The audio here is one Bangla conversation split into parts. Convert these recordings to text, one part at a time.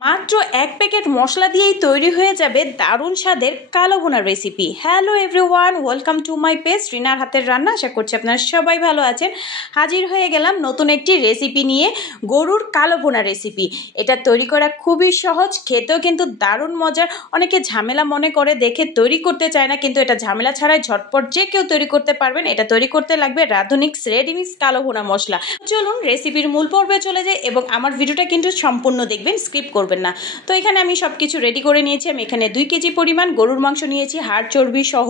মাত্র এক প্যাকেট মশলা দিয়েই তৈরি হয়ে যাবে দারুণ স্বাদের কালো ভুনার recipe. Hello everyone, welcome to my page রিনার হাতের রান্না। আশা করছি আপনারা সবাই ভালো আছেন। হাজির হয়ে গেলাম নতুন একটি রেসিপি নিয়ে, গরুর কালো ভুনা রেসিপি। এটা তৈরি করা খুবই সহজ, খেতেও কিন্তু দারুণ মজার। অনেকে ঝামেলা মনে করে দেখে তৈরি করতে চায় না, কিন্তু এটা ঝামেলা ছাড়াই ঝটপট যে কেউ তৈরি করতে পারবেন। এটা তৈরি করতে লাগবে রাঁধুনিক্স রেডিমিক্স কালো ভুনা মশলা। চলুন রেসিপির মূল পর্বে চলে যাই এবং আমার ভিডিওটা কিন্তু সম্পূর্ণ দেখবেন, স্কিপ করবেন না। তো এখানে আমি সব কিছু রেডি করে নিয়েছি। আমি এখানে 2 কেজি পরিমাণ গরুর মাংস নিয়েছি, হাড় চর্বি সহ।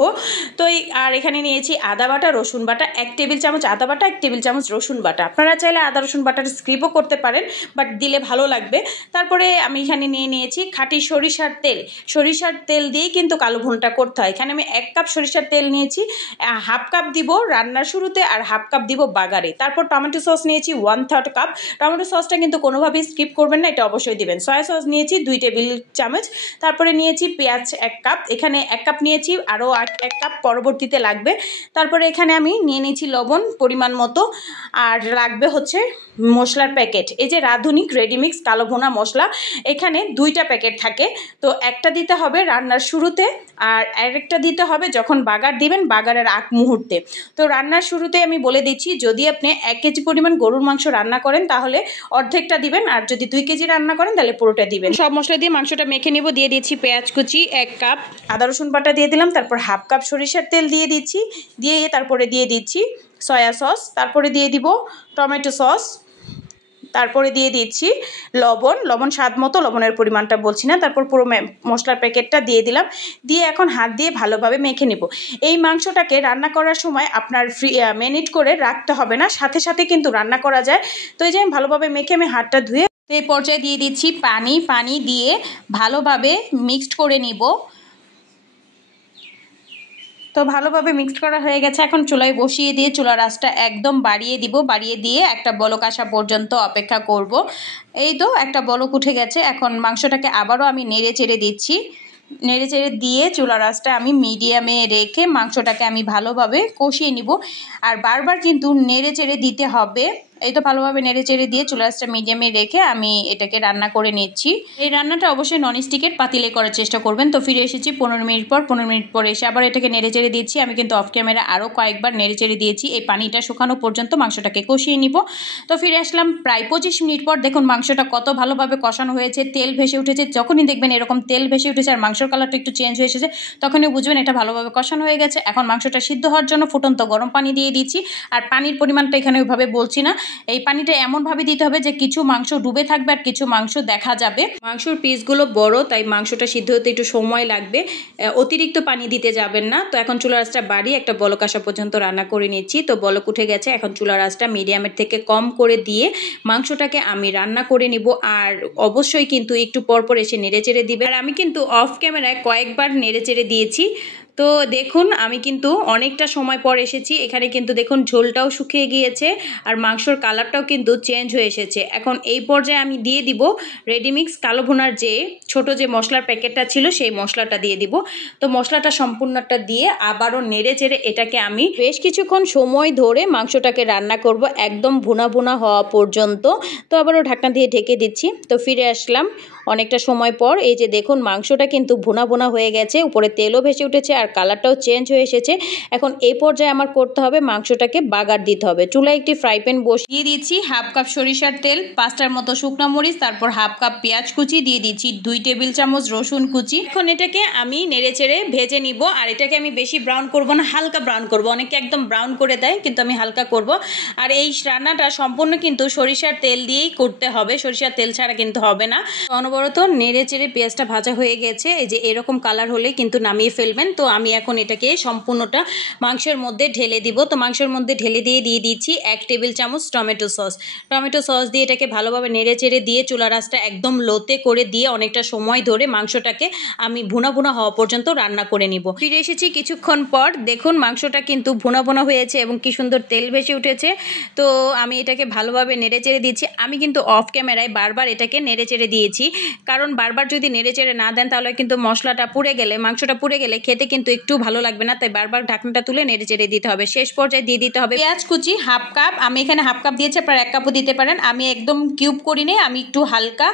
তো আর এখানে নিয়েছি আদা বাটা, রসুন বাটা, 1 টেবিল চামচ আদা বাটা, 1 টেবিল চামচ রসুন বাটা। আপনারা চাইলে আদা রসুন বাটার স্কিপও করতে পারেন, বাট দিলে ভালো লাগবে। তারপরে আমি এখানে নিয়েছি খাঁটি সরিষার তেল। সরিষার তেল দিয়েই কিন্তু কালো ভুনাটা করতে হয়। এখানে আমি 1 কাপ সরিষার তেল নিয়েছি, হাফ কাপ দিব রান্নার শুরুতে আর হাফ কাপ দিব বাগারে। তারপর টমেটো সস নিয়েছি 1/3 কাপ। টমেটো সসটা কিন্তু কোনোভাবেই স্কিপ করবেন না, এটা অবশ্যই দিবেন। সয়া সস নিয়েছি 2 টেবিল চামচ। তারপরে নিয়েছি পেঁয়াজ 1 কাপ। এখানে 1 কাপ নিয়েছি, আরও 1 কাপ পরবর্তীতে লাগবে। তারপরে এখানে আমি নিয়ে নিয়েছি লবণ পরিমাণ মতো, আর লাগবে হচ্ছে মশলার প্যাকেট। এই যে রাঁধুনিক রেডিমিক্স কালো ভুনা মশলা, এখানে 2টা প্যাকেট থাকে। তো একটা দিতে হবে রান্নার শুরুতে, আর আরেকটা দিতে হবে যখন বাগার দিবেন, বাগারের আগ মুহূর্তে। তো রান্নার শুরুতে আমি বলে দিচ্ছি, যদি আপনি 1 কেজি পরিমাণ গরুর মাংস রান্না করেন তাহলে অর্ধেকটা দিবেন, আর যদি 2 কেজি রান্না করেন তাহলে পুরোটা দিবেন। সব মশলা দিয়ে মাংসটা মেখে নিব। দিয়ে দিচ্ছি পেঁয়াজ কুচি 1 কাপ, আদা রসুন বাটা দিয়ে দিলাম, তারপর হাফ কাপ সরিষার তেল দিয়ে দিচ্ছি, দিয়ে তারপরে দিয়ে দিচ্ছি সয়া সস, তারপরে দিয়ে দিব টমেটো সস, তারপরে দিয়ে দিচ্ছি লবণ স্বাদ মতো, লবণের পরিমাণটা বলছি না। তারপর পুরো মশলার প্যাকেটটা দিয়ে দিলাম, দিয়ে এখন হাত দিয়ে ভালোভাবে মেখে নেব। এই মাংসটাকে রান্না করার সময় আপনার ম্যারিনেট করে রাখতে হবে না, সাথে সাথে কিন্তু রান্না করা যায়। তো এই যে আমি ভালোভাবে মেখে আমি হাতটা ধুয়ে এই পর্যায়ে দিয়ে দিচ্ছি পানি দিয়ে ভালোভাবে মিক্সড করে নিব। তো ভালোভাবে মিক্সড করা হয়ে গেছে। এখন চুলায় বসিয়ে দিয়ে চুলার আঁচটা একদম বাড়িয়ে দিব, বাড়িয়ে দিয়ে একটা বলক আসা পর্যন্ত অপেক্ষা করব। এই তো একটা বলক উঠে গেছে। এখন মাংসটাকে আবারও আমি নেড়ে চেড়ে দিচ্ছি। নেড়ে চেড়ে দিয়ে চুলার আঁচটা আমি মিডিয়ামে রেখে মাংসটাকে আমি ভালোভাবে কষিয়ে নিব। আর বারবার কিন্তু নেড়ে চেড়ে দিতে হবে। এই তো ভালোভাবে নেড়ে চেড়ে দিয়ে চুলার আঁচটা মিডিয়ামে রেখে আমি এটাকে রান্না করে নিচ্ছি। এই রান্নাটা অবশ্যই ননস্টিকের পাতিলে করার চেষ্টা করবেন। তো ফিরে এসেছি 15 মিনিট পর। 15 মিনিট পর এসে আবার এটাকে নেড়ে চেড়ে দিচ্ছি। আমি কিন্তু অফ ক্যামেরা আরও কয়েকবার নেড়ে চেড়ে দিয়েছি। এই পানিটা শুকানো পর্যন্ত মাংসটাকে কষিয়ে নিব। তো ফিরে আসলাম প্রায় 25 মিনিট পর। দেখুন মাংসটা কত ভালোভাবে কষানো হয়েছে, তেল ভেসে উঠেছে। যখনই দেখবেন এরকম তেল ভেসে উঠেছে আর মাংসের কালারটা একটু চেঞ্জ হয়ে এসেছে, তখনই বুঝবেন এটা ভালোভাবে কষানো হয়ে গেছে। এখন মাংসটা সিদ্ধ হওয়ার জন্য ফুটন্ত গরম পানি দিয়ে দিচ্ছি। আর পানির পরিমাণটা এখানে ওইভাবে বলছি না, এই পানিটা এমনভাবে দিতে হবে যে কিছু মাংস ডুবে থাকবে আর কিছু মাংস দেখা যাবে। মাংসর পিসগুলো বড়, তাই মাংসটা সিদ্ধ হতে একটু সময় লাগবে। অতিরিক্ত পানি দিতে যাবেন না। তো এখন চুলার আঁচটা বাড়িয়ে একটা বলক আসা পর্যন্ত রান্না করে নিচ্ছি। তো বলক উঠে গেছে। এখন চুলার আঁচটা মিডিয়ামের থেকে কম করে দিয়ে মাংসটাকে আমি রান্না করে নিব। আর অবশ্যই কিন্তু একটু পরপর এসে নেড়ে চেড়ে দিবে। আর আমি কিন্তু অফ ক্যামেরায় কয়েকবার নেড়ে চেড়ে দিয়েছি। তো দেখুন আমি কিন্তু অনেকটা সময় পর এসেছি। এখানে কিন্তু দেখুন ঝোলটাও শুকিয়ে গিয়েছে আর মাংসর কালারটাও কিন্তু চেঞ্জ হয়ে এসেছে। এখন এই পর্যায়ে আমি দিয়ে দিব রেডিমিক্স কালো ভুনার যে ছোট যে মশলার প্যাকেটটা ছিল সেই মশলাটা দিয়ে দিব। তো মশলাটা সম্পূর্ণটা দিয়ে আবারও নেড়ে চেড়ে এটাকে আমি বেশ কিছুক্ষণ সময় ধরে মাংসটাকে রান্না করব, একদম ভুনা ভুনা হওয়া পর্যন্ত। তো আবারও ঢাকনা দিয়ে ঢেকে দিচ্ছি। তো ফিরে আসলাম অনেকটা সময় পর। এই যে দেখুন মাংসটা কিন্তু ভুনা ভুনা হয়ে গেছে, উপরে তেলও ভেসে উঠেছে আর কালারটাও চেঞ্জ হয়ে এসেছে। এখন এই পর্যায়ে আমার করতে হবে মাংসটাকে বাগার দিতে হবে। চুলায় একটি ফ্রাই প্যান বসিয়ে দিচ্ছি, হাফ কাপ সরিষার তেল, 5টার মতো শুকনো মরিচ, তারপর হাফ কাপ পেঁয়াজ কুচি দিয়ে দিচ্ছি, 2 টেবিল চামচ রসুন কুচি। এখন এটাকে আমি নেড়ে চেড়ে ভেজে নিব। আর এটাকে আমি বেশি ব্রাউন করব না, হালকা ব্রাউন করব। অনেকে একদম ব্রাউন করে দেয়, কিন্তু আমি হালকা করব। আর এই রান্নাটা সম্পূর্ণ কিন্তু সরিষার তেল দিয়েই করতে হবে, সরিষার তেল ছাড়া কিন্তু হবে না। অনবরত নেড়ে চেড়ে পেঁয়াজটা ভাজা হয়ে গেছে। এই যে এরকম কালার হলে কিন্তু নামিয়ে ফেলবেন। তো আমি এখন এটাকে সম্পূর্ণটা মাংসের মধ্যে ঢেলে দিব। তো মাংসের মধ্যে ঢেলে দিয়ে দিচ্ছি 1 টেবিল চামচ টমেটো সস। টমেটো সস দিয়ে এটাকে ভালোভাবে নেড়ে চেড়ে দিয়ে চুলার আঁচটা একদম লোতে করে দিয়ে অনেকটা সময় ধরে মাংসটাকে আমি ভুনা ভুনা হওয়া পর্যন্ত রান্না করে নিব। ফিরে এসেছি কিছুক্ষণ পর। দেখুন মাংসটা কিন্তু ভুনা ভুনা হয়েছে এবং কি সুন্দর তেল ভেসে উঠেছে। তো আমি এটাকে ভালোভাবে নেড়ে চেড়ে দিচ্ছি। আমি কিন্তু অফ ক্যামেরায় বারবার এটাকে নেড়ে চেড়ে দিয়েছি, কারণ বারবার যদি নেড়ে চেড়ে না দেন তাহলে কিন্তু মশলাটা পুড়ে গেলে, মাংসটা পুড়ে গেলে খেতে কিন্তু কিন্তু একটু ভালো লাগবে না, তাই বারবার ঢাকনাটা তুলে নেড়ে চেড়ে দিতে হবে। শেষ পর্যায়ে দিয়ে দিতে হবে পেঁয়াজ কুচি হাফ কাপ, আমি এখানে হাফ কাপ দিয়েছি, আপনারা 1 কাপও দিতে পারেন। আমি একদম কিউব করিনি, আমি একটু হালকা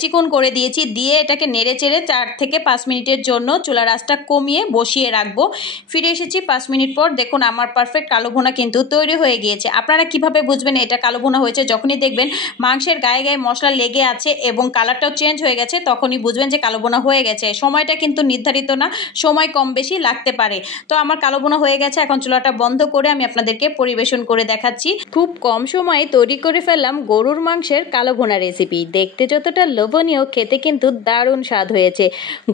চিকন করে দিয়েছি। দিয়ে এটাকে নেড়ে চেড়ে 4 থেকে 5 মিনিটের জন্য চুলার আঁচটা কমিয়ে বসিয়ে রাখবো। ফিরে এসেছি 5 মিনিট পর, দেখুন আমার পারফেক্ট কালো ভুনা কিন্তু তৈরি হয়ে গিয়েছে। আপনারা কিভাবে বুঝবেন এটা কালো ভুনা হয়েছে? যখনই দেখবেন মাংসের গায়ে গায়ে মশলা লেগে আছে এবং কালারটাও চেঞ্জ হয়ে গেছে, তখনই বুঝবেন যে কালো ভুনা হয়ে গেছে। সময়টা কিন্তু নির্ধারিত না, সময় কম বেশি লাগতে পারে। তো আমার কালো ভুনা হয়ে গেছে, এখন চুলাটা বন্ধ করে আমি আপনাদেরকে পরিবেশন করে দেখাচ্ছি। খুব কম সময়ে তৈরি করে ফেললাম গরুর মাংসের কালো ভুনা রেসিপি। দেখতে যতটা লোভনীয়, খেতে কিন্তু দারুণ স্বাদ হয়েছে।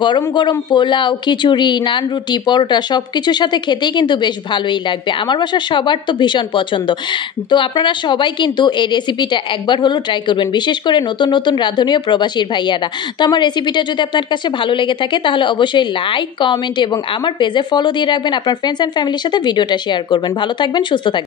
গরম গরম পোলাও, খিচুড়ি, নান, রুটি, পরোটা সব কিছুর সাথে খেতেই কিন্তু বেশ ভালোই লাগবে। আমার বাসার সবার তো ভীষণ পছন্দ। তো আপনারা সবাই কিন্তু এই রেসিপিটা একবার হলেও ট্রাই করবেন, বিশেষ করে নতুন নতুন রাঁধুনীয় প্রবাসীর ভাইয়ারা। তো আমার রেসিপিটা যদি আপনার কাছে ভালো লেগে থাকে তাহলে অবশ্যই লাইক, কমেন্ট এবং আমার পেজে ফলো দিয়ে রাখবেন। আপনার ফ্রেন্ডস অ্যান্ড ফ্যামিলির সাথে ভিডিওটা শেয়ার করবেন। ভালো থাকবেন, সুস্থ থাকবেন।